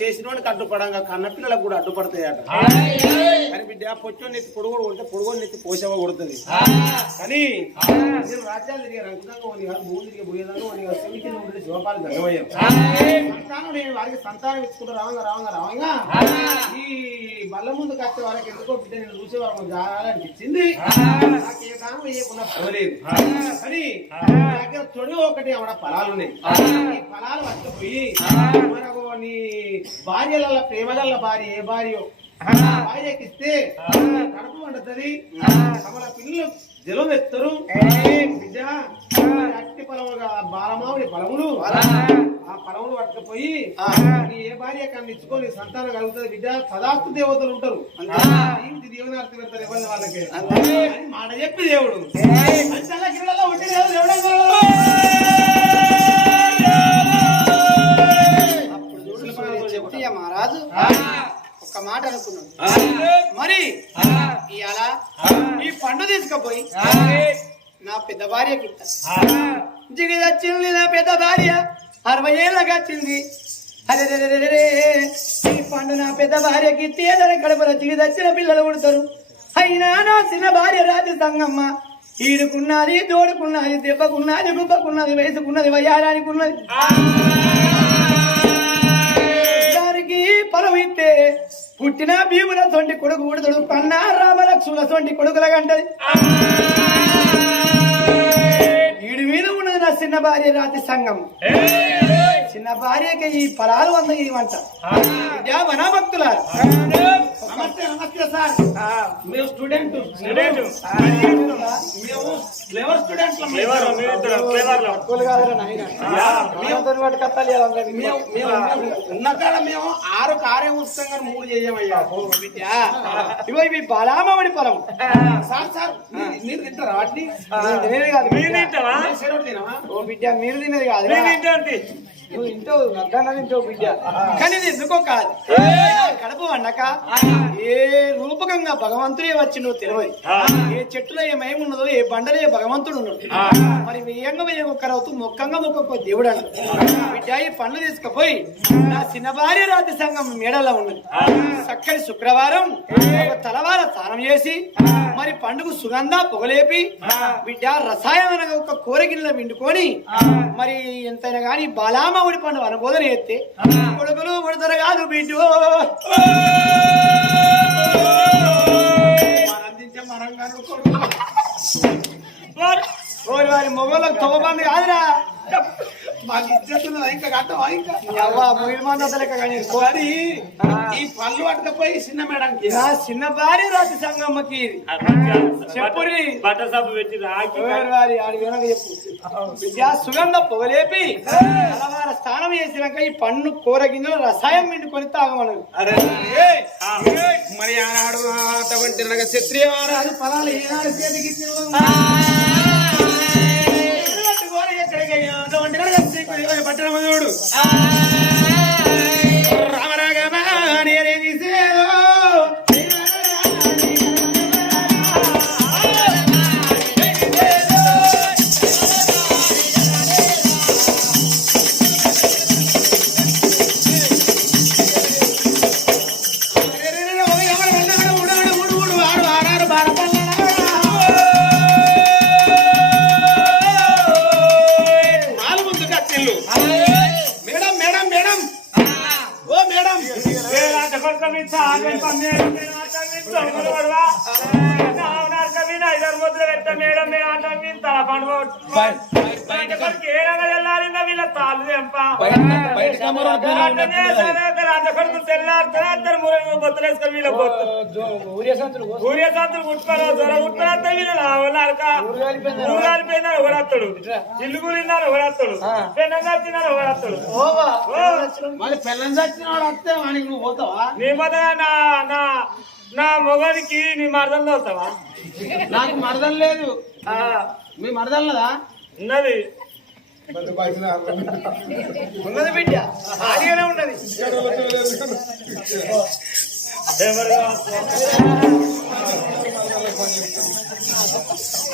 చేసినోడికి అడ్డుపడంగా కన్న పిల్లలకు కూడా అడ్డుపడతాయట. కానీ బిడ్డ పొచ్చోని నెత్తి పొడుగోడు కొడితే పొడుగోడు నెత్తి పోసేవ కొడుతుంది. కానీ నేను రాజ్యాలు తిరిగే రంగుదంగా ఉంది కాదు భూమి తిరిగే భూయేదంగా ఉంది కాదు శివుకి ఉండే శివపాలి సంతానం నేను వారికి సంతానం ఇచ్చుకుంటూ రావంగా రావంగా రావంగా? ఈ బల్ల ముందు కట్టే వాళ్ళకి ఎందుకో బిడ్డ నేను చూసే వాళ్ళకి జాగాలనిపించింది నాకు ఏ కారణం ఇవ్వకుండా పర్వాలేదు. కానీ దగ్గర తొడి ఒకటి ఆవిడ ఫలాలు ఉన్నాయి. ఈ ఫలాలు పట్టుకుపోయి మనకు నీ భార్యల ప్రేమగల్ల భార్య ఏ భార్య? భార్యకి ఇస్తే కడుపు వండుతుంది. కమల పిల్లలు జలం ఎత్తరు బిడ్డ అట్టి పొలముగా బాలమావుడి పొలములు ఆ. పొలములు పట్టుకుపోయి నీ ఏ భార్య కన్నా ఇచ్చుకొని సంతానం కలుగుతుంది బిడ్డ. సదాస్తు దేవతలు ఉంటారు. ఇంటి దేవునార్థి పెడతారు ఎవరి వాళ్ళకి? మాట చెప్పి దేవుడు. దేవుడు మహారాజు. ఒక్క మాట అనుకున్నాడు మరి ఇవాళ ఈ పండు తీసుకుపోయి నా పెద్ద ఇస్తా జిగిదచ్చింది నా పెద్ద భార్య. అరవై ఏళ్ళకి వచ్చింది అరే. ఈ పండు నా పెద్ద భార్యకి ఇస్తే ఏదైనా కడుపుల జిగిదచ్చిన పిల్లలు పుడతారు. అయినా నా చిన్న భార్య రాజు సంగమ్మ. ఈడుకున్నది దోడుకున్నది దెబ్బకున్నది గుబ్బకున్నది వయసుకున్నది వయ్యారానికి ఉన్నది పరమైతే పుట్టిన భీముల సొంటి కొడుకు ఉడతడు కన్నా రామలక్ష్ముల సొంటి కొడుకుల గంటది వీడి మీద ఉన్నది నా చిన్న భార్య రాతి సంఘం. చిన్న భార్యకి ఈ ఫలాలు వంద ఇవ్వంట వనా భక్తుల నమస్తే నమస్తే సార్. మేము స్టూడెంట్. స్టూడెంట్. మేము ఫ్లేవర్ స్టూడెంట్ ఫ్లేవర్ ఫ్లేవర్లో. మేము ఆరు కారే ఉంచుతాం కానీ మూడు చేయమయ్యా బిడ్డ ఇగో ఇవి బలామడి ఫలం సార్ సార్ మీరు- తింటారా వాటిని? తినేది కాదు మీరు తినవా ఓ బిడ్డ మీరు తినేది కాదు నువ్వు తింటావు బిడ్డ. కానీ ఇది ఎందుకో కాదు. కడుపు వండక ఏ రూపకంగా భగవంతుడే వచ్చి నువ్వు తెలియదు ఏ చెట్టులో ఏమేమి ఉన్నదో ఏ బండలో ఏ భగవంతుడు ఉన్నాడు. మరి వెయ్యంగా వెయ్య ఒక్కరవుతూ మొక్కంగా మొక్క దేవుడు అన్నాడు. బిడ్డ ఈ పండ్లు తీసుకుపోయి నా చిన్న భార్య రాతి సంఘం మేడలో ఉన్నది. చక్కని శుక్రవారం తలవార స్నానం చేసి మరి పండుగ సుగంధ పొగలేపి బిడ్డ రసాయన ఒక కూరగిన్నెల విండుకొని మరి ఎంతైనా గాని బలామ ఉడి పండు అనుబోధన ఎత్తే కొడుకులు ఉడతారు కాదు బిడ్డు. మనం మనం కనుక్కో ఓరి వారి మొగలకు తొవ్వబంది కాదురా. మాకు ఇచ్చేస్తున్నదా ఇంకా కట్టవా ఇంకా? అవ్వ మొగిలి మంది అసలు కానీ కానీ ఈ పళ్ళు పట్టుకపోయి చిన్న మేడంకి. నా చిన్న భార్య రాతి సంగమ్మకి. చెప్పురి. బట్టర్ సబ్బు పెట్టి రాకి ఓరి వారి ఆడి వెనక చెప్పు. బిడ్డ సుగంధ పొగలేపి స్నానం చేసినాక ఈ పన్ను కూర గిన్నెలు రసాయం పిండుకొని తాగమను మరి ఆనాడు అటువంటి క్షత్రియ వారాలు ఫలాలు ఈనాడు చేతికి పట్టణ మధుడు ఊరియా సంతులు కుట్టుకోరు జ్వరం కుట్టుకోరు వీళ్ళు ఊరాలిపోయినారు ఒకడత్తాడు ఇల్లు కూలిన్నారు ఒకడత్తాడు పెన్నంగా తిన్నారు ఒకడత్తాడు ఓవా మరి పిల్లని చచ్చిన వాడు వస్తే వానికి నువ్వు పోతావా? నీ మొదల నా నా మొగనికి నీ మరదలు అవుతావా నాకు మరదలు లేదు. మీ మరదలదా ఉన్నది? ఉన్నది. బిడ్డ. ఆడిగానే ఉన్నది.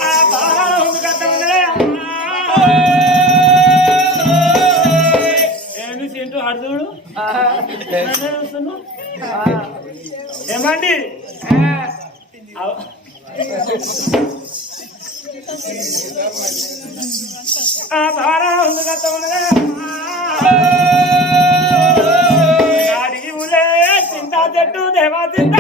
ఆ బాగా ఉంది కట్ట నన్నే చూస్తున్నావు? ఏమండి? భారం ఉంది గత చెట్టు దేవా చింతా.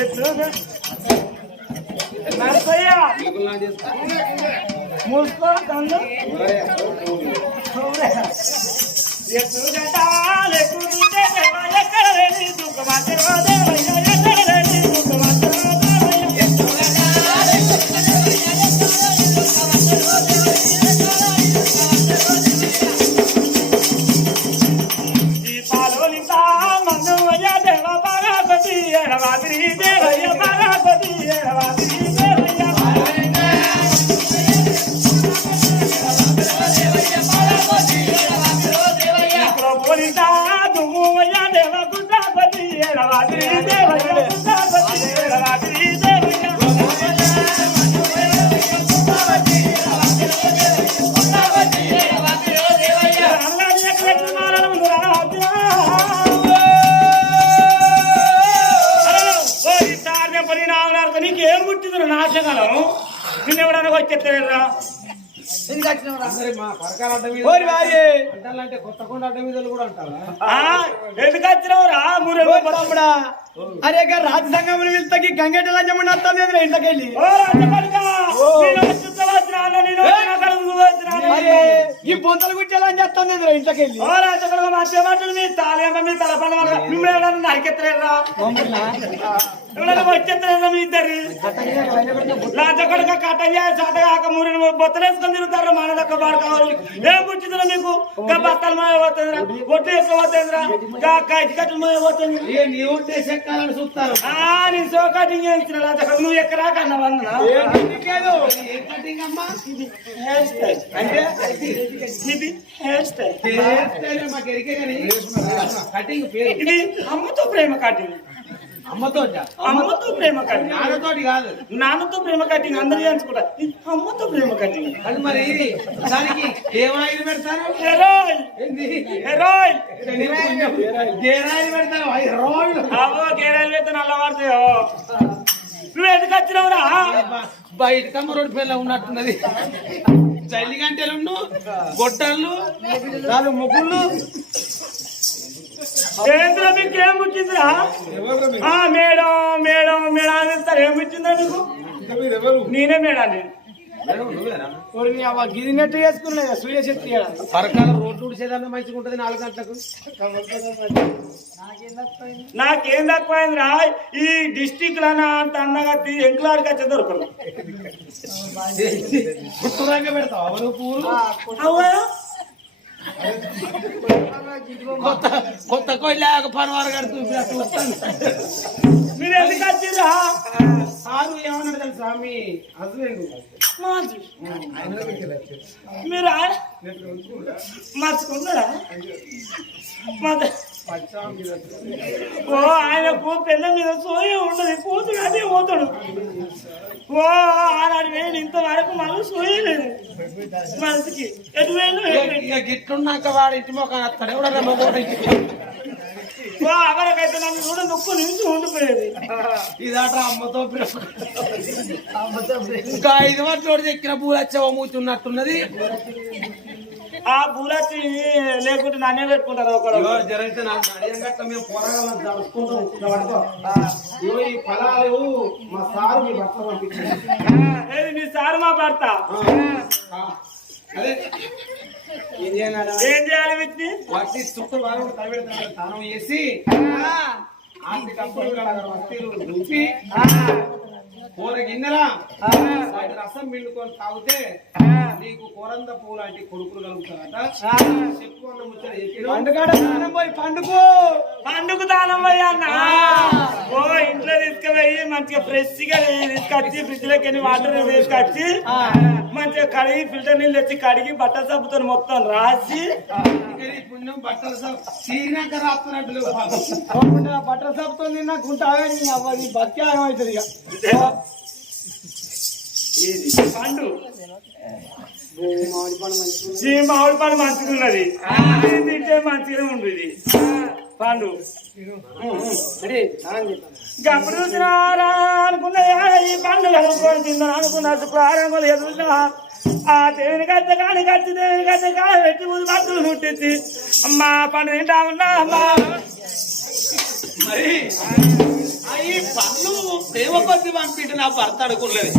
ఎత్తుగా నరసయ్య మూసుకో ఓరి తమ్ముడా అరే రాజ సంఘం వెళ్తాకి గంగెట లంచమని వస్తుంది ఇంట్లోకెళ్ళి. రాజపల్లిగా, నేను వచ్చినాను, నేను ఇంట్లోకెళ్ళి మధ్య మాటలు మీ తాళి అమ్మ, మీ తలపండ మిమ్మల్ని? ఎవడన్నా వచ్చేత్తలేరురా మీ ఇద్దరు? లాజకొడక కట్టయ్య, చాటగాక మూరిని బొత్తలేసుకొని తిరుగుతారు, మానదక్క బాడుకోవాలి. ఏం పుట్టిందిరా మీకు? గా బత్తాలు మాయ పోతుందిరా, పోతుందిరా, గా కైటి కట్టలు మాయ పోతుంది. నీ ఉంటే చెక్కాలని చూస్తారు ఆ, నీ సోకాటి చేయించిన లాజకొడక, నువ్వు ఎక్కడా కన్నా వందనా? Hair style. అంటే ఇది హెయిర్ స్టైల్. మాకు ఎరికే కానీ కటింగ్ పేరు. ఇది అమ్మతో ప్రేమ కట్టింగ్ అమ్మతో అమ్మతో ప్రేమ కట్టింగ్ నాన్నతోటి కాదు. నాన్నతో ప్రేమ కట్టింగ్ అందరు చేసుకుంటా ఇది అమ్మతో ప్రేమ కట్టింగ్ అది మరి దానికి ఏం ఆయిల్ పెడతారు? హెరాయ్ ఏంది? హెరాయ్ గేరాయిలు పెడతారు. రోజులు అవో గేరాలు అయితే నల్ల పడతాయో నువ్వు ఎందుకు వచ్చినావురా? బయట కమ్మ రోడ్డు పిల్ల ఉన్నట్టున్నది. చల్లి గంటలు గొడ్డళ్ళు నాలుగు ముగ్గులు ఏంద్ర మీకు ఆ మేడం మేడం మేడం అని పిలుస్తారు ఏం పుట్టిందా నీకు? నేనే మేడాన్ని ఓరి నీ అవ్వ గిది నెట్ వేసుకున్నా సూర్యశక్తి. పరకాల రోడ్డు ఉడిచేదన్న మంచిగా ఉంటది నాలుగు గంటలకు. నాకేం తక్కువైందిరా ఈ డిస్టిక్ లోనా అంత అందంగా ఎంకులాడికి వచ్చే గుట్టురంగా పెడతావు కొత్త కొత్త కొయ్యలాగా పనివారు కడుతుంది మీరు ఎందుకు వచ్చిర్రా? సారు ఏమన్నాడు తెలుసా? మీ హస్బెండ్. మాజీ. మీరు మర్చుకున్నారా మద- ఓ ఆయనకు పెళ్ళ మీద సోయ ఉండదు కూతురు అదే పోతాడు. ఓ ఆనాడు వేలు ఇంతవరకు మళ్ళీ సోయలేదు మనసుకి ఎటు వేలు గిట్లున్నాక వాడు ఇంటి మొక్క మొగోడు ఇంటికి ఓ అవరకైతే నన్ను కూడా నొక్కు నుంచి ఉండిపోయేది. ఇదాట అమ్మతో ప్రేమ. ఇంకా ఐదు వాటి ఎక్కిన పూలు వచ్చావో మూతున్నట్టున్నది ఆ పూలచ్చి లేకుంటే నన్నే పెట్టుకుంటారు ఒకడు. ఇగో జరిగితే నాకు మేము జరుపుకుంటాం ఈ ఫలాలు మా సారు మీ భర్త పంపించారు. ఏది నీ సారు మా భర్త? అదే ఏం చేయాలి ఏం చేయాలి వీటిని వాటి శుక్రవారం తలబెడతాను స్నానం చేసి ఆస్తి కప్పులు వస్తీలు దుంపి కూర గిన్నెలా రసం పిండుకొని తాగితే నీకు కూరంద పువ్వు లాంటి కొడుకులు కలుగుతారట చెప్పు అన్న ముచ్చట చెప్పిన పండుగ స్నానం పోయి పండుకో పండుగ దానం అయ్యా అన్న. ఓ ఇంట్లో తీసుకుపోయి మంచిగా ఫ్రెష్గా తీసుకొచ్చి ఫ్రిడ్జ్లోకి వాటర్ తీసుకొచ్చి మంచిగా కడిగి ఫిల్టర్ నీళ్ళు తెచ్చి కడిగి బట్టల సబ్బుతో మొత్తం రాసి. బట్టలు సా- తీరినాక రాస్తున్నట్టు లేవు పాపం. కాకుండా బట్టల సబ్బుతో నిన్న గుంట అవ్వది బతికి ఆగమవుతుంది ఇక. పండు. మామిడి పండు మంచిగా ఉన్నది తింటే మంచిగా ఉండేది. పండు. గప్పుడు చూసినారా అనుకున్నా ఈ పండు కలుపుకొని తిందాం అనుకున్నా శుక్రవారం కూడా ఎదురున్నా ఆ దేవుని గద్దె కాని గచ్చి దేవుని గద్దె కాని పెట్టి ఊది బట్టలు ముట్టించి అమ్మా పండు తింటా ఉన్నా అమ్మా. మరి ఈ పనులు ప్రేమ కొద్ది నా భర్త అనుకున్నది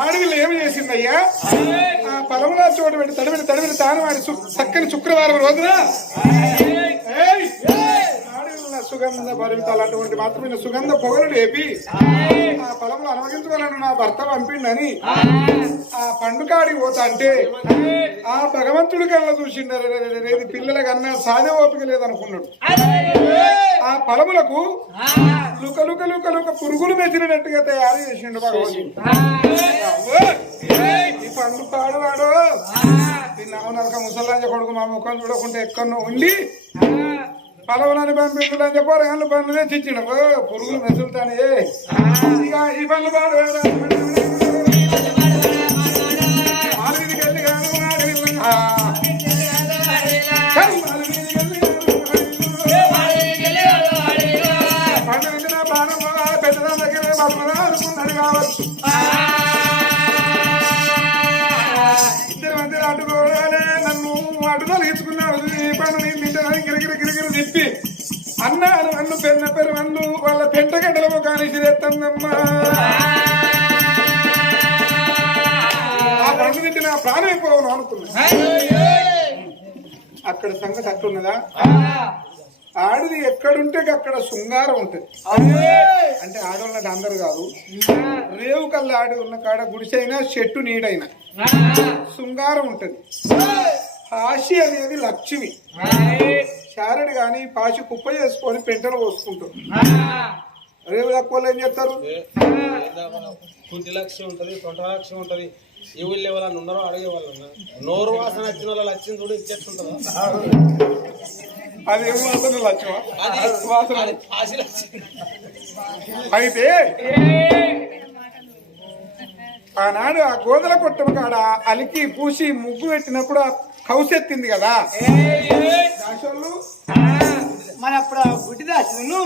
ఆడవిలు ఏమి చేసిందయ్యా? ఆ పొలంలో చోటు పెట్టి తడివిడి తడివిడి తాను వాడి చక్కని శుక్రవారం రోజున? సుగంధ భరితాలు అటువంటి మాత్రమే సుగంధ పొగలు లేపి ఆ పొలంలో అనుమతించగలను నా భర్త పంపిండని ఆ పండుకాడికి పోతా అంటే ఆ భగవంతుడి కన్నా చూసిండేది పిల్లల కన్నా సాధ్య ఓపిక లేదనుకున్నాడు. ఆ పొలములకు లుక లుక లుక లుక పురుగులు మెసినట్టుగా తయారు చేసిండు భగవంతుడు! ఈ పండు పాడువాడు. తిన్నావు నరక ముసలాంజ కొడుకు మా ముఖం చూడకుండా ఎక్కడో ఉండి పలవలని పంపించడం చెప్పారు కానీ పనులు తెచ్చిచ్చిండు. ఓ, పురుగులు మెసులుతానే. ఇక ఈ పనులు పాడు ఆ. బతుకుదా అనుకున్నాడు కావచ్చు. ఇద్దరు నన్ను ఈ పన్ను నేను తింటానని గిరగిర గిరగిర తిప్పి అన్నారు. నన్ను పెన్న పెరు నన్ను వాళ్ళ పెంటగడ్డలము కానిసి తెస్తుందమ్మా ఆ పండు తింటే నా ప్రాణం అయిపోవను అనుకున్నా. అక్కడ సంగతి అట్లున్నదా? ఆడిది ఎక్కడుంటే అక్కడ శృంగారం ఉంటది. అంటే ఆడవాళ్ళకి అందరు కాదు. రేవు కల్లా ఆడి ఉన్న కాడ గుడిసైనా చెట్టు నీడైనా శృంగారం ఉంటది. పాషి అనేది లక్ష్మి. శారడి కానీ పాషి కుప్ప చేసుకొని పెంటలు పోసుకుంటారు రేవు తక్కువ ఏం చేస్తారు? కుంటి లక్ష్యం ఉంటది తొంట లక్ష్యం ఉంటది. ఈ ఊళ్ళో ఎవరన్నా ఉన్నారో? అడిగే వాళ్ళు నోరు వాసన వచ్చిన వాళ్ళ లక్ష్యం చూడు ఇచ్చేస్తుంటారు? అది వాసన వాసన. అయితే ఆనాడు ఆ గోదల కొట్టం కాడ అలికి పూసి ముగ్గు పెట్టినప్పుడు ఆ కౌసెత్తింది కదా. మన అప్పుడు ఆ గుడ్డి దాచును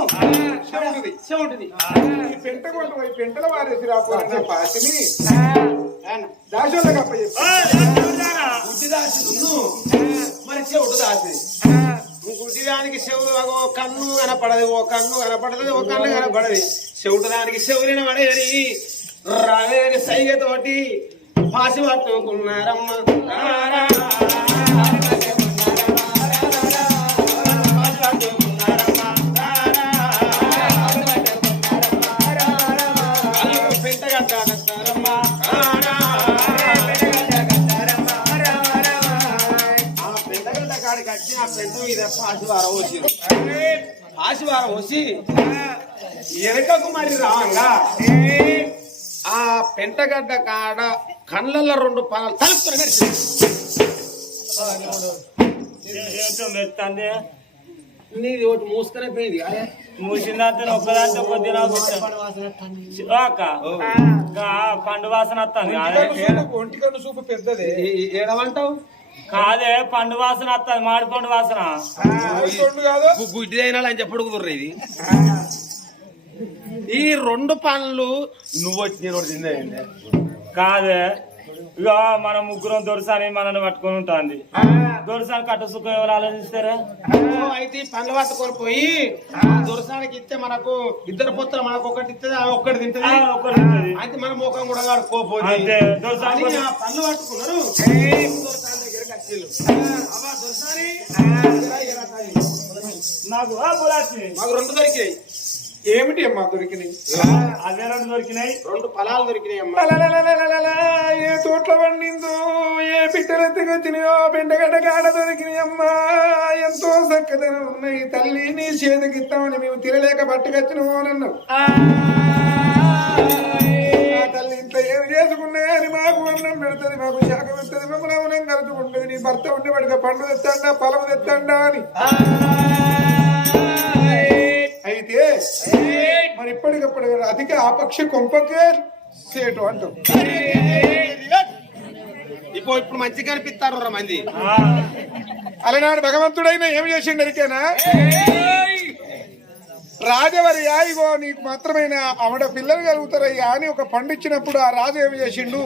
పెంట కొట్టు పోయి పెంటల వారేసి రాపోయిన పాసిని దాసోళ్ళకి అప్పచెప్పి గుడ్డి దాసి మరి చెవుడు దాసి గుడ్డి దానికి చెవు ఓ కన్ను కనపడదు ఓ కన్ను కనపడదు ఓ కన్ను కనపడదు. చెవుడు దానికి చెవులిన పడేది రావేని సైగతోటి పాసి పట్టుకున్నారమ్మ. పాసివారం వచ్చింది పాసివారం వచ్చి వెనకకు మరి రావంగా ఆ పెంటగడ్డ కాడ కళ్ళల్లో రెండు ఏంటో మెత్తంది నీది ఒకటి మూసుకునే పోయింది. మూసిందంతా ఒక్కదాంతో కొద్దిగా పండు వాసన వస్తుంది. ఒంటి కన్ను చూపు పెద్దదే. ఏడమంటావు? కాదే పండు వాసన వస్తుంది మాడి పండు వాసన. చూడు కాదు. గుడ్డి అయినా అని చెప్పడు కుదరరు ఇది. ఈ రెండు పనులు నువ్వు వచ్చి నేను ఒకటి తిందే కాదే ఇక మన ముగ్గురం దొరసాని మనల్ని పట్టుకొని ఉంటుంది. దొరసాని కట్ట సుఖం ఎవరు ఆలోచిస్తారా? అయితే పండ్లు పట్టుకొని పోయి దురసానికి ఇస్తే మనకు ఇద్దరు పొత్తులు మనకు ఒకటి ఇస్తుంది ఆమె ఒక్కటి ఆ, తింటది. అయితే మన ముఖం కూడా ఆ పండ్లు పట్టుకున్నారు. నాకు మాకు రెండు దొరికినాయి. ఏమిటి అమ్మా దొరికినాయి? అదే రెండు దొరికినాయి. రెండు ఫలాలు దొరికినాయి ఏ తోటలో పండిందో ఏ బిడ్డలు తినో బెండగడ్డ కాడ దొరికినాయి అమ్మా. ఎంతో చక్కదనం ఉన్నాయి తల్లి నీ చేతికిస్తామని మేము తినలేక పట్టుకొచ్చినామో నన్ను తల్లి ఇంత ఏమి చేసుకున్నా కానీ మాకు అన్నం పెడుతుంది మాకు శాఖ పెడుతుంది మమ్మల్ని అవునం కలుచుకుంటుంది నీ భర్త ఉండేవాడిగా పండు తెత్తండా పొలం తెత్తండా అని. అయితే మరి ఇప్పటికప్పుడు అధిక ఆపక్ష కొంపకే సేటు అంటాం ఇప్పుడు ఇప్పుడు మంచిగా కనిపిస్తారు రా మంది. అలనాడు భగవంతుడైనా ఏం చేసిండు ఎరికేనా రాజవరియా ఇగో నీకు మాత్రమైన? ఆవిడ పిల్లలు కలుగుతారయ్యా అని ఒక పండు ఇచ్చినప్పుడు ఆ రాజు ఏం చేసిండు.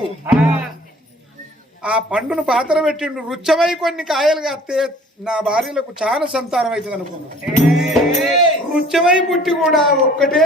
ఆ పండును పాత్ర పెట్టిండు. రుచ్చమై కొన్ని కాయలు కాస్తే నా భార్యలకు చాలా సంతానం అవుతుంది అనుకున్నాను రుచ్చమై పుట్టి కూడా ఒక్కటే